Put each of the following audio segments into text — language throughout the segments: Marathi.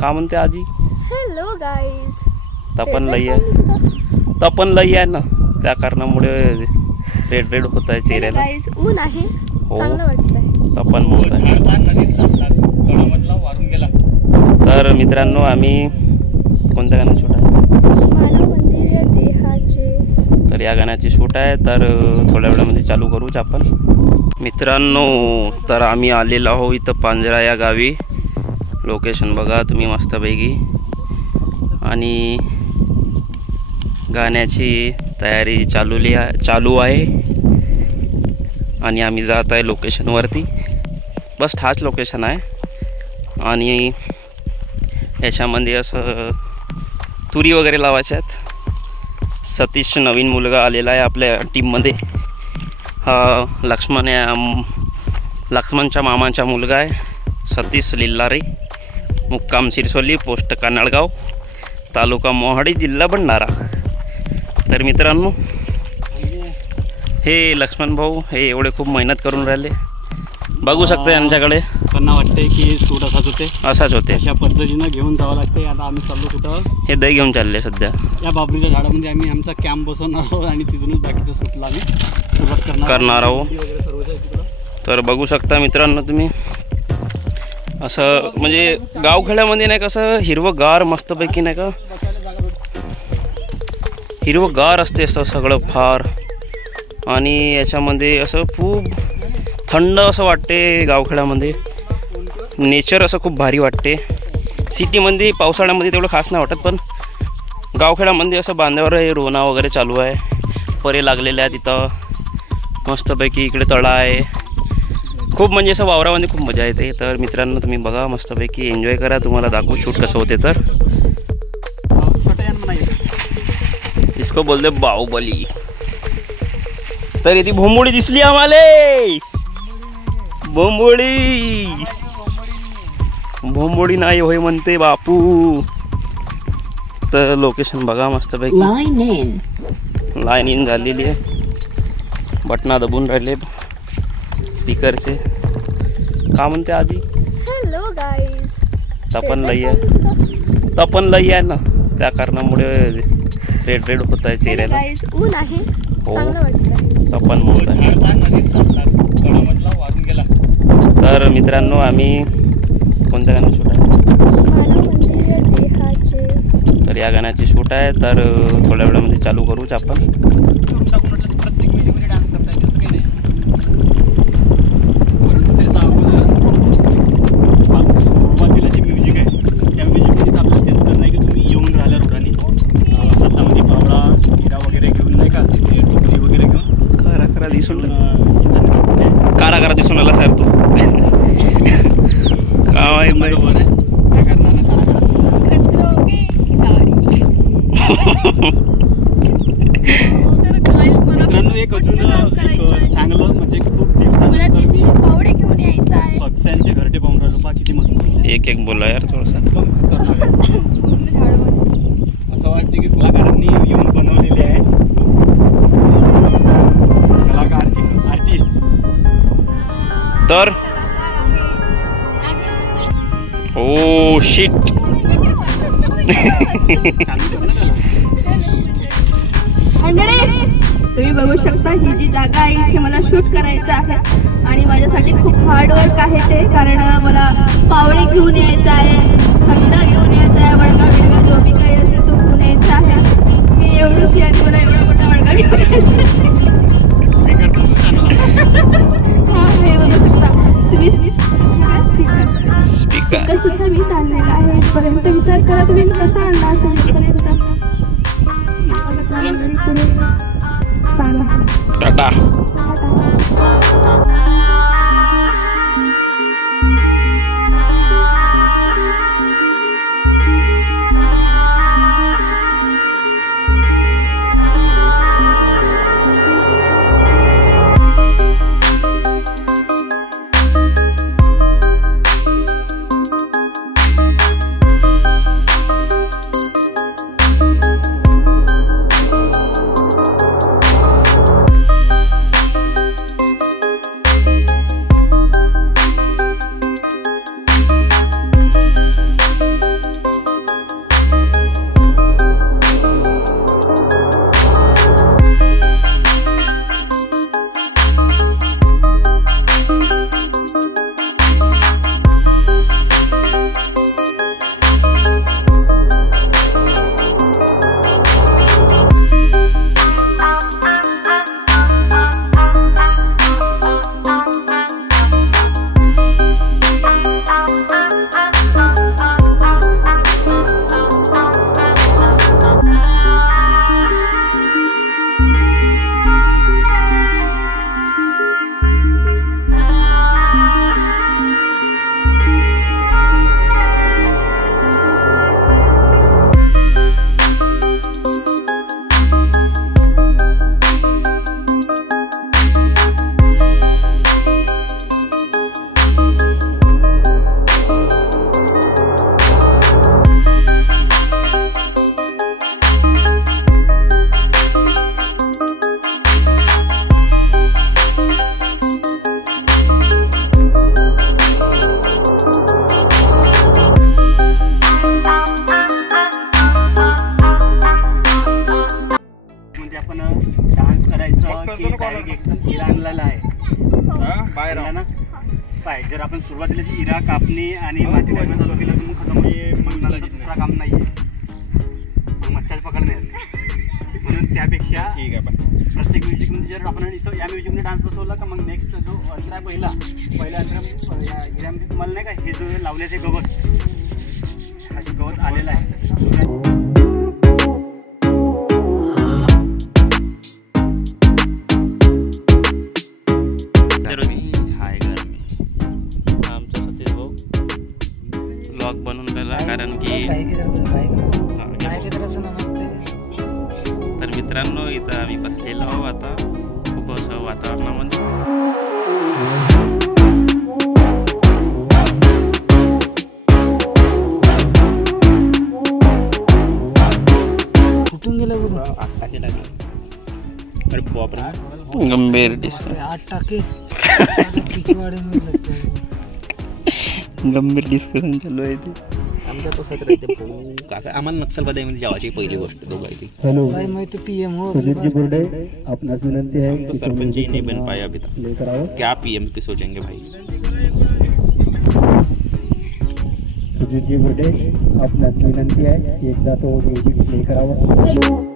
का म्हणते आजी? Hello guys. तपन लई आहे ना, त्या कारणामुळे रेड रेड होत आहे चेहऱ्याला. गाईज ऊन आहे, हो चांगलं वाटतंय. तपन होत आहे. तर मित्रांनो, आम्ही कोणत्या गाणं शूट आहे? मानव मंदिर देहाचे. तर या गाण्याची शूट आहे, तर थोड्या वेळामध्ये चालू करूच आपण. मित्रांनो, तर आम्ही आलेलो आहो इथं पांजरा या गावी. लोकेशन बघा तुम्ही मस्तपैकी. आणि गाण्याची तयारी चालू आहे आणि आम्ही जात आहे लोकेशनवरती. बस हाच लोकेशन आहे. आणि याच्यामध्ये असं तुरी वगैरे लावायच्या आहेत. सतीश नवीन मुलगा आलेला आहे आपल्या टीममध्ये. हा लक्ष्मणच्या मामांचा मुलगा आहे, सतीश लिल्लारे. मुक्काम सिरसोली, पोस्ट कानाळगाव, तालुका मोहाडी, जिल्हा भंडारा. तर मित्रांनो, हे लक्ष्मण भाऊ हे एवढे खूप मेहनत करून राहिले. बघू शकता यांच्याकडे. त्यांना वाटते की सूट असाच होते. अशा पद्धतीनं घेऊन जावं लागते. आता आम्ही चाललो कुठं? हे दही घेऊन चालले सध्या. या बाबरीच्या झाडामध्ये आम्ही आमचा कॅम्प बसवणार आहोत आणि तिथूनच बाकीचं सूटला आम्ही सुरुवात करणार आहोत. तर बघू शकता मित्रांनो तुम्ही, असं म्हणजे गावखेड्यामध्ये नाही कसं हिरवंगार मस्तपैकी नाही का, हिरवंगार असते असं सगळं फार. आणि याच्यामध्ये असं खूप थंड असं वाटते. गावखेड्यामध्ये नेचर असं खूप भारी वाटते. सिटीमध्ये पावसाळ्यामध्ये तेवढं खास नाही वाटत, पण गावखेड्यामध्ये असं बांध्यावर हे रोना वगैरे चालू आहे, परे लागलेले आहे तिथं मस्तपैकी. इकडे तळा आहे. खूप म्हणजे असं वावरामध्ये खूप मजा येते. तर मित्रांनो तुम्ही बघा मस्तपैकी, एन्जॉय करा. तुम्हाला दाखवू शूट कसं होते. तर इसको बोलते बाहुबली. तर इथे भोंबोळी दिसली आम्हाला. भोंबोळी नाही होय म्हणते बापू. तर लोकेशन बघा मस्तपैकी. लाईन इन झालेली आहे. बटना दबून राहिले स्पीकरचे. का म्हणते आजी? Hello guys. तपन लई आहे ना, त्या कारणामुळे रेड रेड होत आहे चेहऱ्याला. गाईज ऊन आहे, हो चांगलं वाटतंय. तपन होत आहे. तर मित्रांनो, आम्ही कोणत्या गाणं शूट आहे? मानव मंदिर देहाचे. तर या गाण्याची शूट आहे, तर थोड्या वेळामध्ये चालू करूच आपण. कारा दिसून आला साहेब तू. काय मित्रांनो, एक अजून चांगलं म्हणजे खूप दिवसानंतर मी पावडे घेऊन यायचं आहे. पक्ष्यांचे घरटे पाहून राहिलो. बा किती मस्त. एक बोला यार थोडासा. एकदम खतरनाक. असं वाटतं की कलाकारांनी येऊन बनवलेले आहे. कलाकार आर्टिस्ट. तर ओ शिट. तुम्ही बघू शकता ही जी जागा आहे, इथे मला शूट करायचं आहे आणि माझ्यासाठी खूप हार्डवर्क आहे ते. कारण मला पावडे घेऊन यायचं आहे, थंड घेऊन यायचं आहे, वडका बिडका जो बी काही असेल तो घेऊन यायचा आहे. मी एवढीशी आणि मला एवढा मोठा वडका घेऊन यायचा. हा, हे बघू शकता तुम्ही. स्पीकर सुद्धा मी चाललेला आहे. इथपर्यंत विचार करा तुम्ही कसा आणला असेल इथपर्यंत. टाटा. आहे. जर आपण सुरुवातीला जी इरा कापणी आणि माती टाकणं चालू केलं तर मग खतम होईल. मग मला दुसरा काम नाही आहे, मग मच्छर पकडणे. म्हणून त्यापेक्षा ठीक आहे प्रत्येक म्युझिकमध्ये जर आपण इथं या म्युझिकमध्ये डान्स बसवला का मग नेक्स्ट जो अंतर आहे पहिला अंतर या इऱ्यामध्ये तुम्हाला नाही का हे जो लावल्याचे गवत हा जे गवत आलेलं आहे. ब्लॉग बनवून राहिला कारण की तर मित्रांनो इथं आम्ही बसलेलो आहोत आता खूप असं वातावरणामध्ये. कुठून गेलं अरे बापरे गंभीर डिस्कशन 8 टाके गंभीर डिस्कशन चालू आहे ते. आमच्या तसंच राहते काका. आम्हाला नक्षलवाद्यामध्ये जेवायची पहिली गोष्ट दोघांची. हेलो काय माहिती पीएम हो सुजीत जी बुर्डे, आपनास विनंती है तो सरपंच ही नहीं बन पाया अभी तक. लेकर आओ. क्या पीएम की सोचेंगे भाई. सुजीत जी बुर्डे, आपनास विनंती है एकदा तो म्युझिक लेकर आओ.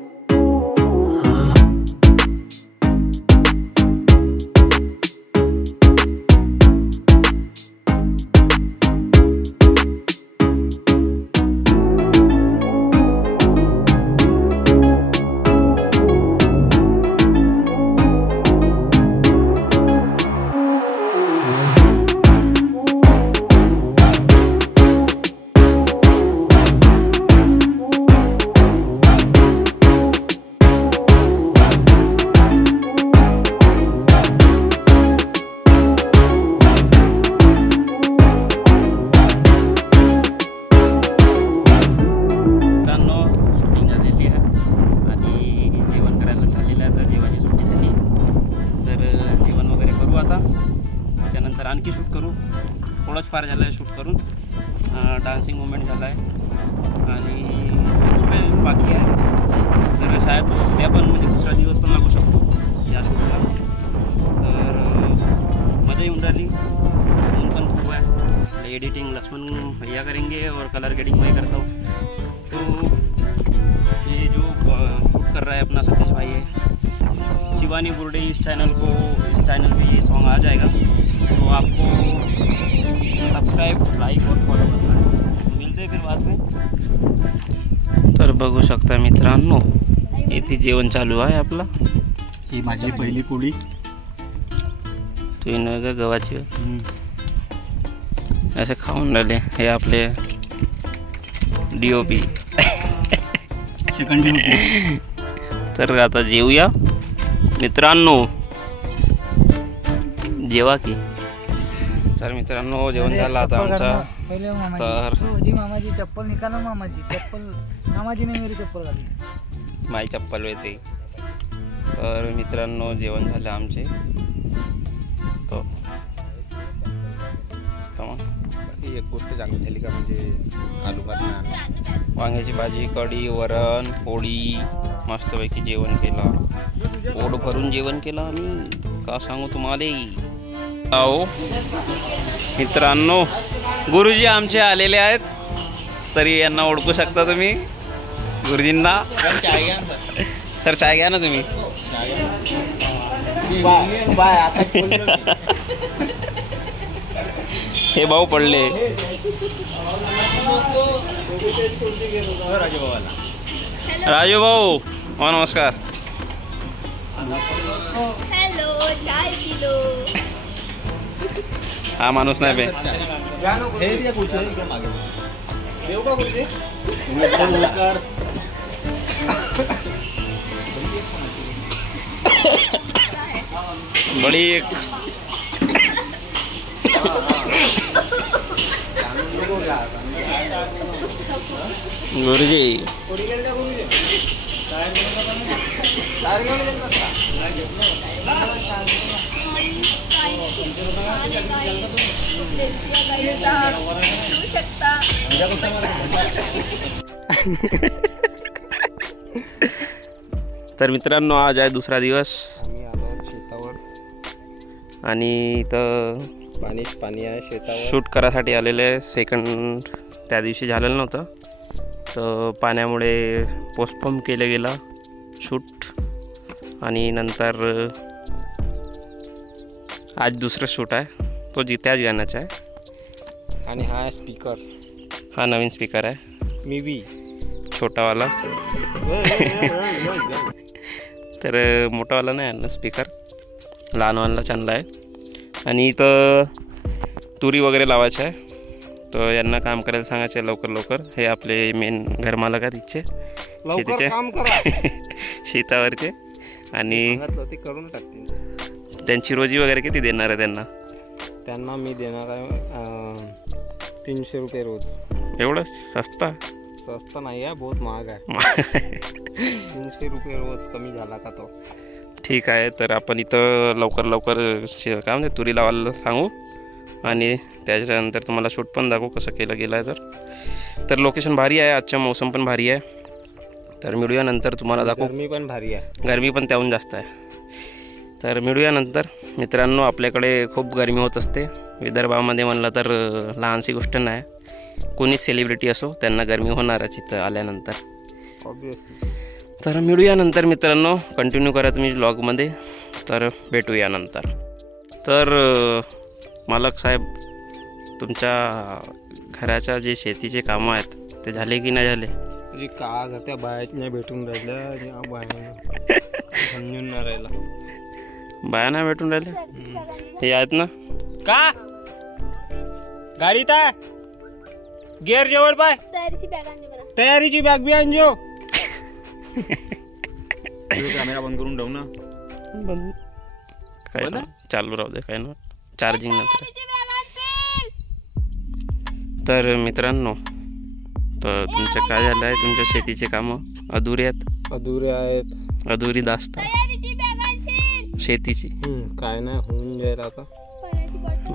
त्याच्यानंतर आणखी शूट करू. थोडंच फार झालं आहे शूट करून. डान्सिंग मुवमेंट झाला आहे आणि काही बाकी आहे. तर शायद उद्या पण म्हणजे दुसरा दिवस पण लागू शकतो या शूटला. तर मजा येऊन राहिली. ऊन पण खूप आहे. एडिटिंग लक्ष्मण भैया करेंगे और कलर ग्रेडिंग मैं करता हूँ. तो ये जो शूट कर रहा है अपना सतीश भाई है शिवानी बुर्डे. इस चैनल पे ये सॉन्ग आ जाएगा तो आपको सब्सक्राइब लाइक और फॉलो करना है. मिलते हैं फिर बाद में. तर बघू शकता मित्रांनो इथे जेवण चालू आहे आपला. ही माझी पहिली पोळी. तू न गव्हाची असे खाऊन राहिले. हे आपले DOP सेकंड DOP. तर आता जेवूया मित्रांनो. जेवा की. तर मित्रांनो जेवण झालं आता आमचा. तर जी मामाजी चप्पल निकालो. मामाजी चप्पल मामाजी ने मेरी चप्पल घाली. माई चप्पल येते. तर मित्रांनो जेवण झालं आमचे. तो बाकी एक गोष्ट चांगली झाली का म्हणजे आलू भात, वांग्याची भाजी, कढी, वरण, पोळी, मस्तपैकी जेवण केलं. पोट भरून जेवण केलं आम्ही. का सांगू तुम्हाला. आओ मित्रांनो गुरुजी आमचे आलेले आहेत. तरी यांना ओळखू शकता तुम्ही गुरुजींना. सर चाय घ्या ना तुम्ही. हे भाऊ पडले. राजू भाऊ नमस्कार. हॅलो चाय किलो. हा माणूस नाही बे. बड़ी एक गुरुजी तर मित्रांनो आज आहे दुसरा दिवस आम्ही आलो शेतावर आणि इथं पाणीच पाणी आहे शेतावर. शूट करायसाठी आलेले. सेकंड त्या दिवशी झालेलं नव्हतं, तर पाण्यामुळे पोस्टपोन केलं गेलं शूट. आणि नंतर आज दुसरं शूट आहे, तो त्याच गाण्याचा आहे. आणि हा स्पीकर, हा नवीन स्पीकर आहे, मी बी छोटावाला. तर मोठावाला नाही आणला स्पीकर, लहानवाला आणला आहे. आणि इथं तुरी वगैरे लावायचं आहे, तर यांना काम करायला सांगायचं आहे लवकर लवकर. हे आपले मेन घरमालक आहेत इथचे, शेतीचे काम करा. शेतावरचे. आणि ते करून टाकतील. त्यांची रोजी वगैरे किती देणार आहे त्यांना? त्यांना मी देणार आहे 300 रुपये रोज. एवढं सस्ता? स्वस्त नाही आहे, बहुत महाग आहे. 300 रुपये रोज कमी झाला का तो? ठीक आहे. तर आपण इथं लवकर लवकर काय म्हणते तुरी लावायला सांगू, आणि त्याच्यानंतर तुम्हाला शूट पण दाखवू कसं केलं गेलं आहे. तर लोकेशन भारी आहे, आजचा मौसम पण भारी आहे. तर मिळूया नंतर, तुम्हाला दाखवू. गरमी पण भारी आहे, गरमी पण त्याहून जास्त आहे. तर मिळूया नंतर. मित्रांनो, आपल्याकडे खूप गरमी होत असते विदर्भामध्ये. म्हणलं तर लहानशी गोष्ट नाही, कोणीच सेलिब्रिटी असो त्यांना गरमी होणारच इथं आल्यानंतर. ऑब्विसली. तर मिळूया नंतर मित्रांनो, कंटिन्यू करा तुम्ही व्लॉगमध्ये. तर भेटूया नंतर. तर मालक साहेब, तुमच्या घराच्या जे शेतीचे कामं आहेत ते झाले की नाही झाले? तुझी का करत्या बायाच नाही भेटून राहिल्या, बाया समजून नाही राहिला. बाया नाही भेटून राहिल्या? हे आहेत ना का गाडीत आहे, गिअर जवळ पाय, तयारीची बॅग बी आणजो. कॅमेरा बंद करून ठेवू ना. काय ना, चालू राहू दे, काय ना, चार्जिंग नंतर. तर मित्रांनो, तर तुमचं काय झालं आहे? तुमच्या शेतीचे कामं अधुरे आहेत? अधुरे आहेत, अधुरी दास्त शेतीची. काय नाही, होऊन जाईल आता,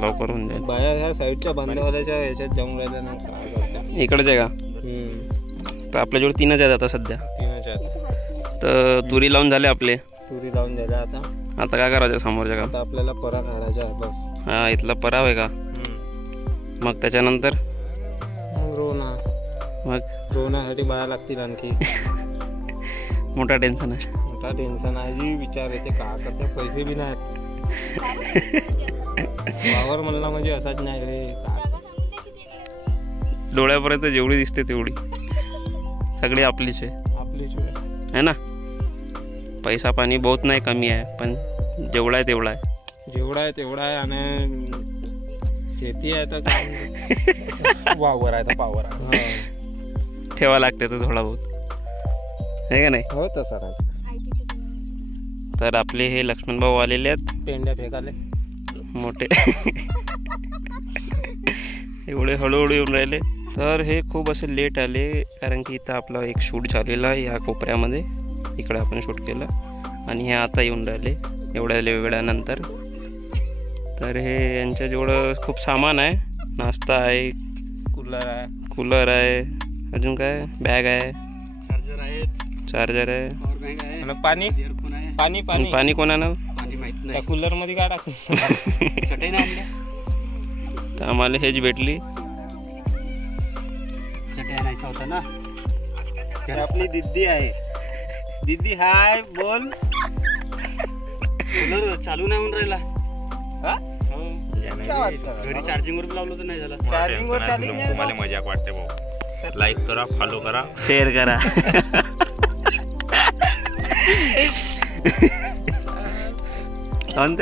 लवकर होऊन जाईल. बाया ह्या साईडच्या बांधवाल्याच्या ह्याच्यात जाऊन राहिल्या नाही, काय करत्या. इकडचे का? तर आपल्याजवळ 3च आहेत आता सध्या. 3च आहेत. तर तुरी लावून झाले आपले. तुरी लावून झाल्या आता. आता काय करायचं समोरच्या का? आता आपल्याला परा काढायचा आहे बस. हा, इथला पराव आहे का? मग त्याच्यानंतर रोना. मग रोण्यासाठी बाया लागतील आणखी. मोठा टेन्शन आहे. मोठा टेन्शन आहे जी, विचार येते का करते, पैसे बी नाहीत. वावर म्हणला म्हणजे असाच नाही रे. डोळ्यापर्यंत जेवढी दिसते तेवढी सगळी आपलीच आहे. आपलीच है ना. पैसा पाणी बहुत नाही, कमी आहे, पण जेवढा आहे तेवढा आहे. जेवढा आहे तेवढा आहे. आणि शेती आहे तर काय, वावर आहे तर पावर आहे. ठेवा लागते तर थोडा बहुत, आहे का नाही? हो तसं राहतं. तर आपले हे लक्ष्मण भाऊ आलेले आहेत, पेंड्या फेकाले मोठे. एवढे हळूहळू येऊन राहिले. तर हे खूप असे लेट आले, कारण की इथं आपला एक शूट झालेला आहे या कोपऱ्यामध्ये, इकडे आपण शूट केलं. आणि हे आता येऊन राहिले एवढ्या वेळानंतर. तर हे यांच्याजवळ खूप सामान आहे, नाश्ता आहे, कूलर आहे, अजून काय, बॅग आहे, चार्जर आहे, पाणी पाणी पाणी पाणी कोणानं? त्या कूलर मध्ये काय टाकून तर आम्हाला हेच भेटली. आणायचा होता ना. आपली दिदी आहे. दिदी हाय बोल. कूलर चालू नाही होऊन राहिला. घरी चार्जिंग वर लावलं तर नाही झालं. चार्जिंग वर तुम्हाला मजाक वाटते भाऊ. लाईक करा, फॉलो करा, शेअर करा.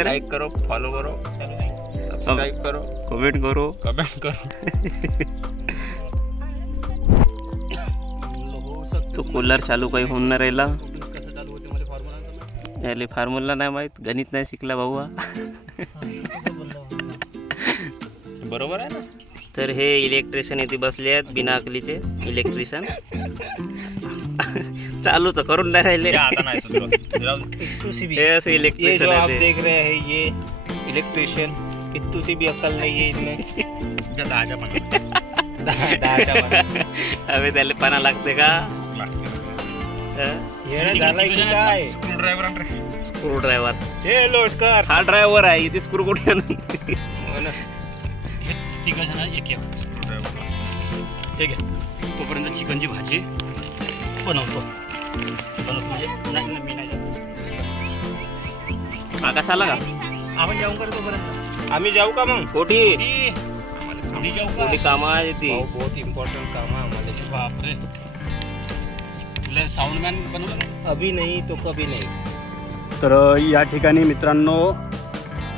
लाईक करो, फॉलो करो, सबस्क्राइब करो, कमेंट करो, तो कूलर चालू काही होऊन नाही राहिला. कसं चालू होते मला फॉर्म्युला याले फॉर्म्युला नाही माहीत, गणित नाही शिकला भाऊ. बरोबर आहे ना. तर हे इलेक्ट्रिशियन इथे बसले आहेत, बिना अकलीचे इलेक्ट्रिशियन. चालू तर करून नाही राहिले. हे असे इलेक्ट्रिशियन आप आहे. देख रहे हैं ये इलेक्ट्रिशियन, कित्तू सी भी अक्कल नहीं है इनमें. अबे त्याला पाना लागते का? Screw driver screw driver. हे लोटकर हा ड्रायव्हर आहे, इथे स्क्रू कुठे आणून? हे तिघ जण एक ठीक आहे. तोपर्यंत चिकनची भाजी बनवतो म्हणजे नाही ना, मी नाही जातो. आकाश आला का? आपण जाऊन करतो तोपर्यंत. आम्ही जाऊ का मग? कोठी थोडी जाऊ का? कोठी कामा येते. बहुत इम्पॉर्टंट काम आहे आम्हाला. बापरे, तुला साऊंडमॅन बनवलं? अभी नाही तो कभी नाही. तर या ठिकाणी मित्रांनो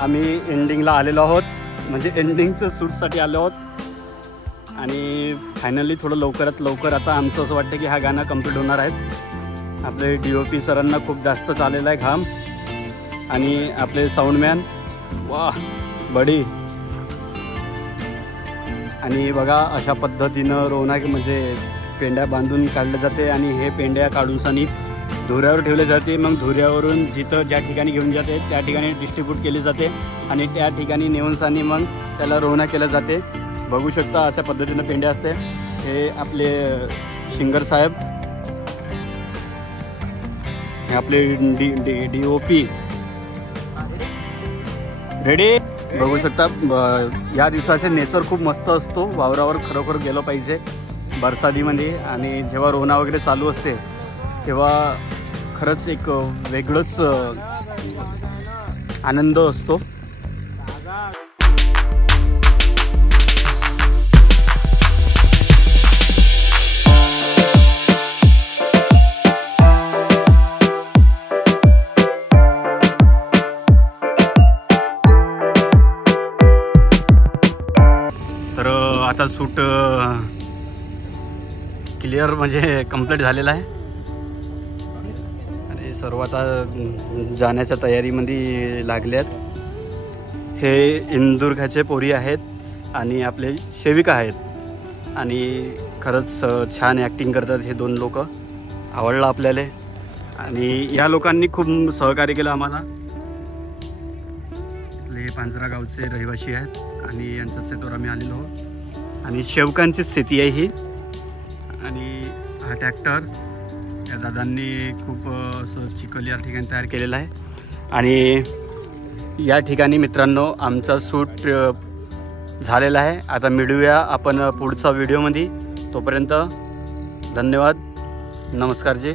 आम्ही एंडिंगला आलेलो आहोत, म्हणजे एंडिंगचं शूटसाठी आलो आहोत. आणि फायनली थोडं लवकरात लवकर आता आमचं असं वाटतं की हा गाणं कंप्लीट होणार आहे. आपले DOP सरांना खूप जास्त चाललेला आहे घाम. आणि आपले साऊंडमॅन वा बडी. आणि बघा अशा पद्धतीनं रोवणं म्हणजे पेंड्या बांधून काढले जाते आणि हे पेंड्या काढूनसानी धुऱ्यावर ठेवले जाते. मग धुऱ्यावरून जिथं ज्या ठिकाणी घेऊन जाते त्या ठिकाणी डिस्ट्रीब्यूट केली जाते आणि त्या ठिकाणी नेऊनसानी मग त्याला रोवणं केलं जाते. बघू शकता अशा पद्धतीनं पेंड्या असते. हे आपले शिंगर साहेब, हे आपले DOP रेडी. बघू शकता या दिवसाचे नेचर खूप मस्त असतो. वावरावर खरोखर गेलं पाहिजे बरसातीमध्ये. आणि जेव्हा रोवणं वगैरे चालू असते तेव्हा खरंच एक वेगळंच आनंद असतो. तर आता शूट क्लिअर म्हणजे कंप्लीट झालेला आहे आणि सर्व आता जाण्याच्या तयारीमध्ये लागल्यात. हे इंदुर्गाचे पोरी आहेत आणि आपले सेविका आहेत आणि खरंच छान ॲक्टिंग करतात हे दोन लोक. आवडलं आपल्याला आणि या लोकांनी खूप सहकार्य केलं आम्हाला. इथले पांजरा गावचे रहिवासी आहेत आणि यांच्याच शेतावर आम्ही आलेलो आहोत. आणि शेवकांचीच शेती आहे ही. आणि हा ट्रॅक्टर या दादांनी खूप असं चिखल या ठिकाणी तयार केलेलं आहे. आणि या ठिकाणी मित्रांनो आमचा शूट झालेला आहे. आता मिळूया आपण पुढचा व्हिडिओमध्ये. तोपर्यंत धन्यवाद, नमस्कार जी.